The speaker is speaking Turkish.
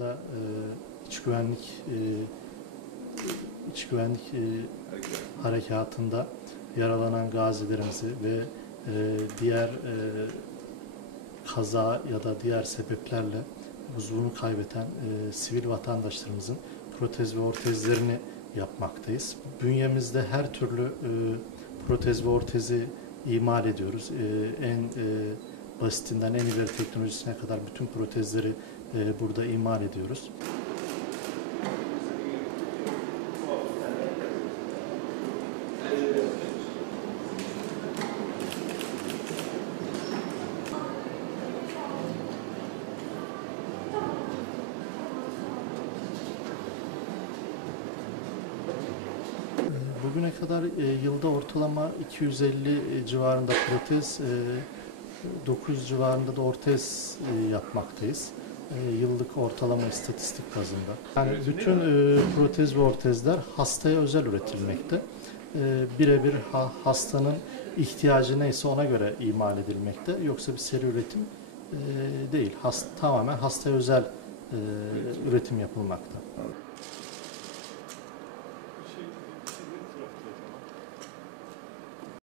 da e, iç güvenlik e, iç güvenlik e, harekatında yaralanan gazilerimizi ve e, diğer e, kaza ya da diğer sebeplerle uzvunu kaybeten e, sivil vatandaşlarımızın protez ve ortezlerini yapmaktayız. Bünyemizde her türlü e, protez ve ortezi imal ediyoruz. E, en e, basitinden en ileri teknolojisine kadar bütün protezleri e, burada imal ediyoruz. Bugüne kadar e, yılda ortalama 250 civarında protez, e, 900 civarında da ortez e, yapmaktayız. E, yıllık ortalama istatistik bazında. Yani bütün e, protez ve ortezler hastaya özel üretilmekte. Birebir ha- hastanın ihtiyacı neyse ona göre imal edilmekte. Yoksa bir seri üretim değil. Hast, tamamen hastaya özel üretim yapılmakta.